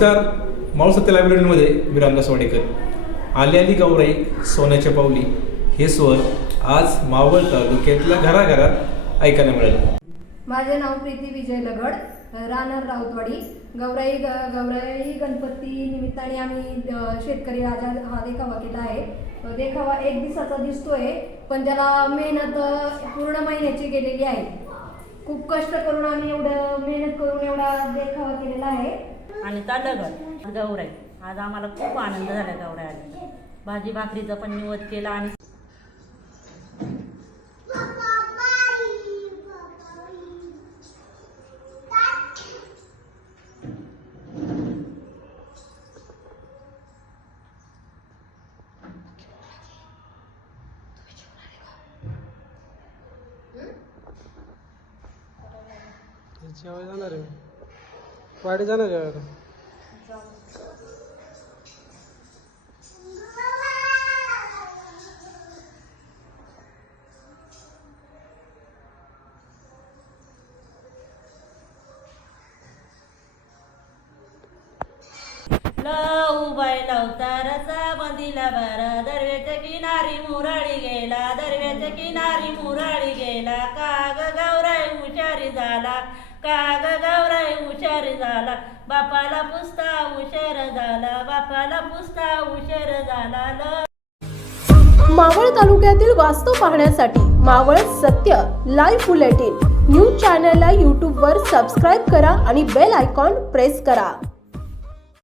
तर माऊळ सत्य लायब्ररीमध्ये मी रामदास वाडेकर. आली आली गौराई सोन्याच्या पावली. हे स्वर आज मावळ तालुक्यातल्या घराघरात ऐकायला मिळालं. माझे नाव प्रीती विजय लगड राहणार राऊतवाडी. गौराई ग गौराई गणपती निमित्ताने आम्ही शेतकरी राजा हा देखावा केला आहे. देखावा एक दिवसाचा दिसतोय पण त्याला मेहनत पूर्ण महिन्याची गेलेली आहे. खूप कष्ट करून आम्ही एवढं मेहनत करून एवढा देखावा केलेला आहे. आणि तालगड गौराई. आज आम्हाला खूप आनंद झाला गौराई आली भाजी भाकरीचा पण निवड केला आणि जेवायला जाणार आहे. वाडी जाणार जेवायला लव बाय बारा दरव्याच्या किनारी मुराळी गेला दरव्याच्या किनारी मुराळी गेला काग गौराई हुशारी झाला? काग गावराय हुशार झाला? बापाला पुसता हुशार झाला. बापाला पुसता हुशार झाला. मावळ तालुक्यातील वास्तव पाहण्यासाठी मावळ सत्य लाईव्ह बुलेटिन न्यूज चॅनलला यूट्यूबवर सबस्क्राईब करा आणि बेल आयकॉन प्रेस करा.